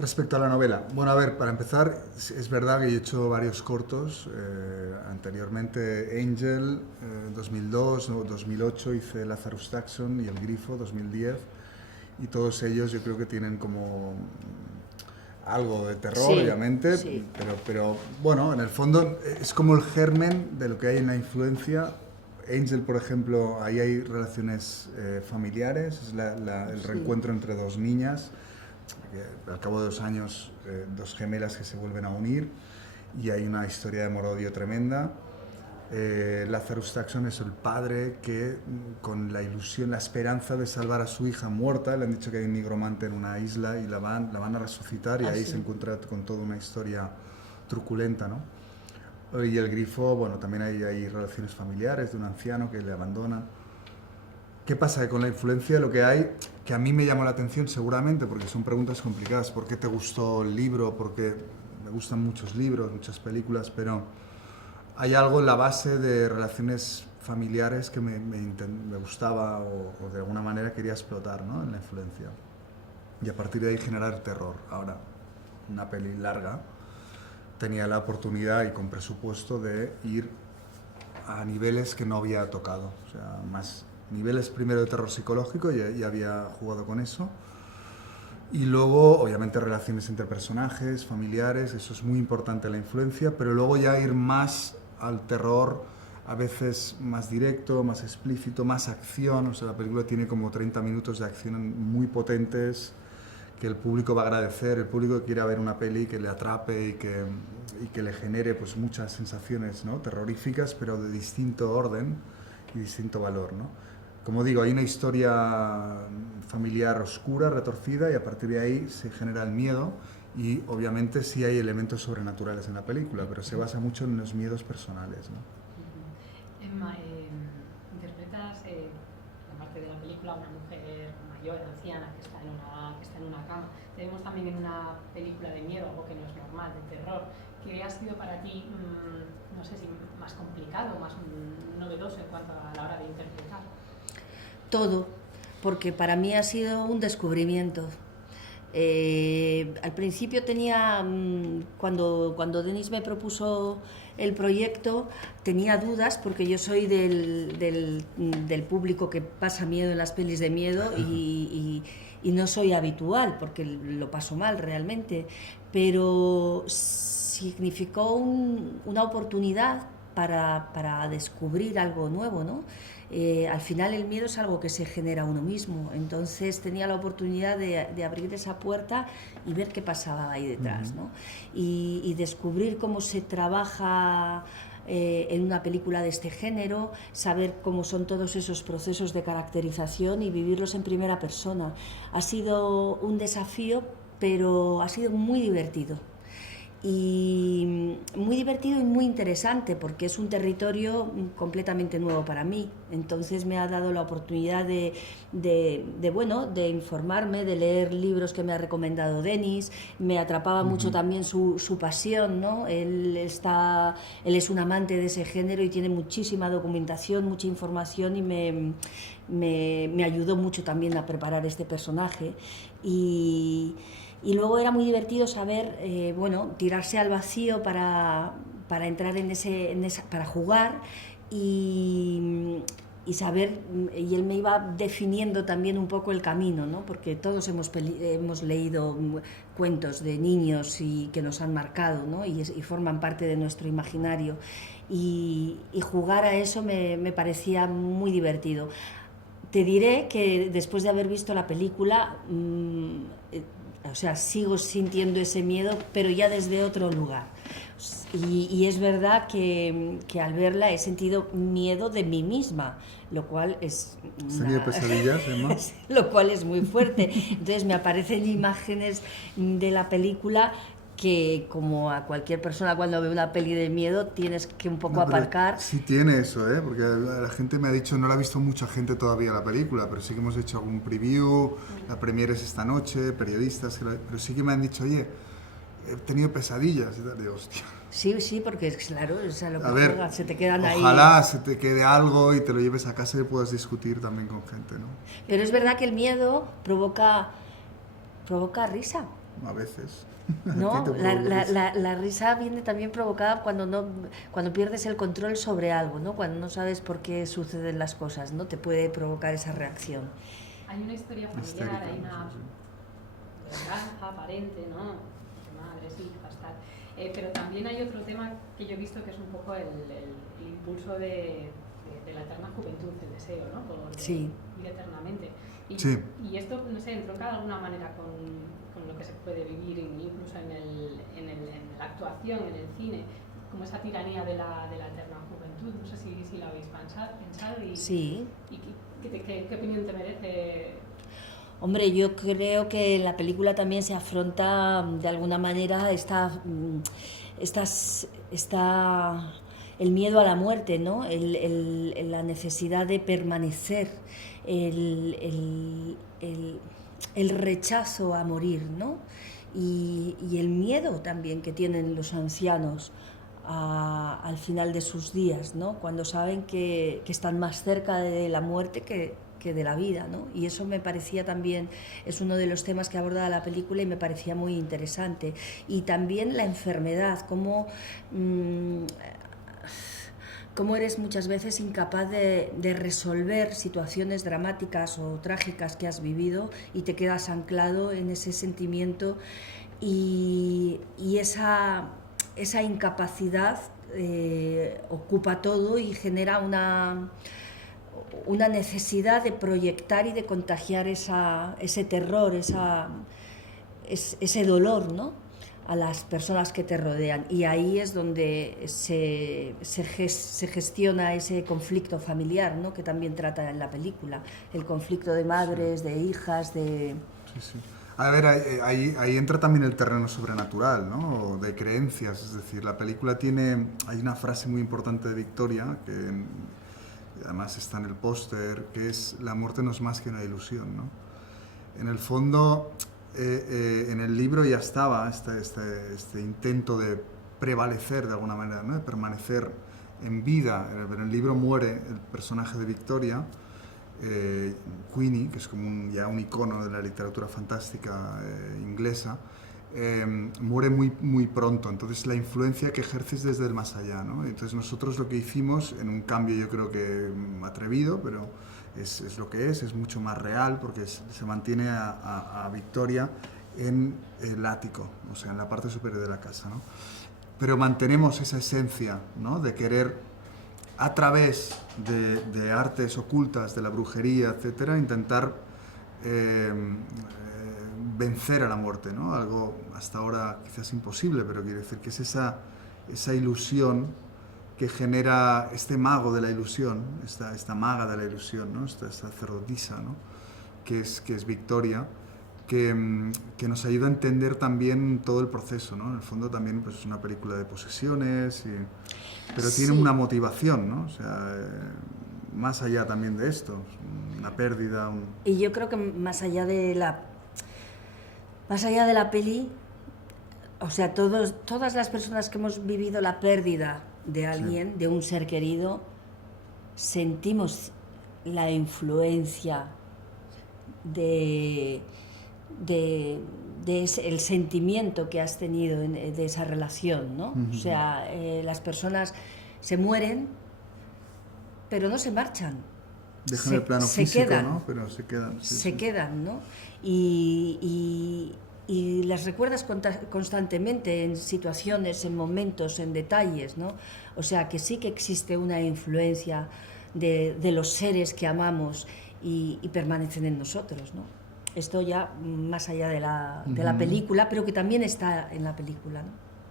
Respecto a la novela, bueno, a ver, para empezar, es verdad que yo he hecho varios cortos. Anteriormente Angel, 2002, o 2008 hice Lazarus Taxon y El Grifo, 2010. Y todos ellos yo creo que tienen como algo de terror, Sí, obviamente, sí. pero bueno, en el fondo es como el germen de lo que hay en la influencia. Angel, por ejemplo, ahí hay relaciones familiares, es el Sí. reencuentro entre dos niñas, que al cabo de 2 años, dos gemelas que se vuelven a unir, y hay una historia de amor-odio tremenda. Lazarus Taxon es el padre que, con la ilusión, la esperanza de salvar a su hija muerta, le han dicho que hay un nigromante en una isla y la van a resucitar, y Ah, ahí se sí. encuentra con toda una historia truculenta, ¿no? Y El Grifo, bueno, también hay relaciones familiares de un anciano que le abandona. ¿Qué pasa? Que con la influencia lo que hay, que a mí me llamó la atención seguramente, porque son preguntas complicadas. ¿Por qué te gustó el libro? Porque me gustan muchos libros, muchas películas, pero hay algo en la base de relaciones familiares que me gustaba, o de alguna manera quería explotar, ¿no? En la influencia. Y a partir de ahí generar terror. Ahora, una peli larga, tenía la oportunidad y con presupuesto de ir a niveles que no había tocado. O sea, más niveles primero de terror psicológico, ya había jugado con eso. Y luego, obviamente, relaciones entre personajes, familiares, eso es muy importante la influencia, pero luego ya ir más al terror, a veces más directo, más explícito, más acción. O sea, la película tiene como 30 minutos de acción muy potentes que el público va a agradecer, el público que quiera ver una peli que le atrape y que le genere pues muchas sensaciones, ¿no? Terroríficas, pero de distinto orden y distinto valor, ¿no? Como digo, hay una historia familiar oscura, retorcida, y a partir de ahí se genera el miedo, y obviamente sí hay elementos sobrenaturales en la película, pero se basa mucho en los miedos personales, ¿no? Emma, interpretas, aparte de la película, una mujer mayor, anciana, que está en una cama. Te vemos también en una película de miedo, algo que no es normal, de terror. ¿Qué ha sido para ti, no sé si más complicado, más novedoso en cuanto a la hora de interpretar? Todo, porque para mí ha sido un descubrimiento. Al principio tenía, cuando Denis me propuso el proyecto, tenía dudas porque yo soy del público que pasa miedo en las pelis de miedo y no soy habitual porque lo paso mal realmente, pero significó una oportunidad para descubrir algo nuevo, ¿no? Al final el miedo es algo que se genera uno mismo, entonces tenía la oportunidad de abrir esa puerta y ver qué pasaba ahí detrás, ¿no? Y descubrir cómo se trabaja en una película de este género, saber cómo son todos esos procesos de caracterización y vivirlos en primera persona. Ha sido un desafío, pero ha sido muy divertido. Y muy divertido y muy interesante porque es un territorio completamente nuevo para mí, entonces me ha dado la oportunidad de informarme, de leer libros que me ha recomendado Denis. Me atrapaba mucho también su pasión, ¿no? Él es un amante de ese género y tiene muchísima documentación, mucha información, y me ayudó mucho también a preparar este personaje. Y luego era muy divertido saber, tirarse al vacío para entrar para jugar y saber, y él me iba definiendo también un poco el camino, ¿no? Porque todos hemos leído cuentos de niños y que nos han marcado, ¿no? y forman parte de nuestro imaginario, y jugar a eso me parecía muy divertido. Te diré que después de haber visto la película, sigo sintiendo ese miedo, pero ya desde otro lugar. Y es verdad que al verla he sentido miedo de mí misma, lo cual es ¿Has tenido pesadillas, Emma? lo cual es muy fuerte. Entonces me aparecen imágenes de la película que, como a cualquier persona cuando ve una peli de miedo, tienes que un poco No, pero aparcar. sí tiene eso, ¿eh? Porque la gente me ha dicho, no la ha visto mucha gente todavía la película, pero sí que hemos hecho algún preview, la premiere es esta noche, periodistas, pero sí que me han dicho, oye, he tenido pesadillas, y tal, digo, hostia. Sí, porque claro, es a lo que A ver, juegas, se te quedan ahí. ojalá se te quede algo y te lo lleves a casa y puedas discutir también con gente, ¿no? Pero es verdad que el miedo provoca risa. a veces. ¿No? A ti te provoca risa. La risa viene también provocada cuando pierdes el control sobre algo, ¿no? Cuando no sabes por qué suceden las cosas, ¿no? Te puede provocar esa reacción. Hay una historia familiar, hay una venganza aparente, ¿no? De madres, hijas, tal. Pero también hay otro tema que yo he visto que es un poco el impulso de la eterna juventud, el deseo, ¿no? Por Sí. vivir eternamente. Sí. Y esto, no sé, entronca de alguna manera con lo que se puede vivir incluso en la actuación, en el cine, como esa tiranía de la eterna juventud. No sé si la habéis pensado y, Sí. y qué opinión te merece. Hombre, yo creo que en la película también se afronta de alguna manera el miedo a la muerte, ¿no? La necesidad de permanecer, el rechazo a morir, ¿no? Y el miedo también que tienen los ancianos al final de sus días, ¿no? Cuando saben que están más cerca de la muerte que de la vida, ¿no? Y eso me parecía también, es uno de los temas que aborda la película y me parecía muy interesante. Y también la enfermedad, cómo eres muchas veces incapaz de resolver situaciones dramáticas o trágicas que has vivido y te quedas anclado en ese sentimiento y esa incapacidad ocupa todo y genera una necesidad de proyectar y de contagiar ese terror, ese dolor, ¿no? A las personas que te rodean. Y ahí es donde se gestiona ese conflicto familiar, ¿no? Que también trata en la película. El conflicto de madres, de hijas, de... Sí, sí. A ver, ahí entra también el terreno sobrenatural, ¿no? O de creencias, es decir, la película hay una frase muy importante de Victoria, que además está en el póster, que es: la muerte no es más que una ilusión, ¿no? En el fondo, en el libro ya estaba este intento de prevalecer de alguna manera, ¿no? De permanecer en vida. En el libro muere el personaje de Victoria, Queenie, que es como ya un icono de la literatura fantástica inglesa, muere muy, muy pronto. Entonces la influencia que ejerces desde el más allá, ¿no? Entonces nosotros lo que hicimos, en un cambio yo creo que atrevido, pero es lo que es mucho más real, porque se mantiene a Victoria en el ático, o sea, en la parte superior de la casa, ¿no? Pero mantenemos esa esencia, ¿no? De querer, a través de artes ocultas, de la brujería, etcétera, intentar vencer a la muerte, ¿no? Algo hasta ahora quizás imposible, pero quiere decir que es esa ilusión que genera este mago de la ilusión, esta maga de la ilusión, ¿no? Esta sacerdotisa, ¿no? que es Victoria, que nos ayuda a entender también todo el proceso, ¿no? En el fondo también pues, es una película de posesiones, pero Sí. tiene una motivación, ¿no? O sea, más allá también de esto, una pérdida. Y yo creo que más allá de la peli, o sea, todas las personas que hemos vivido la pérdida de alguien, de un ser querido, sentimos la influencia el sentimiento que has tenido de esa relación, ¿no? O sea, las personas se mueren, pero no se marchan. Dejan el plano físico, quedan, ¿no? Pero se quedan. Se quedan, ¿no? Y las recuerdas constantemente en situaciones, en momentos, en detalles, ¿no? O sea, que sí que existe una influencia de los seres que amamos y permanecen en nosotros, ¿no? Esto ya más allá de la película, pero que también está en la película, ¿no?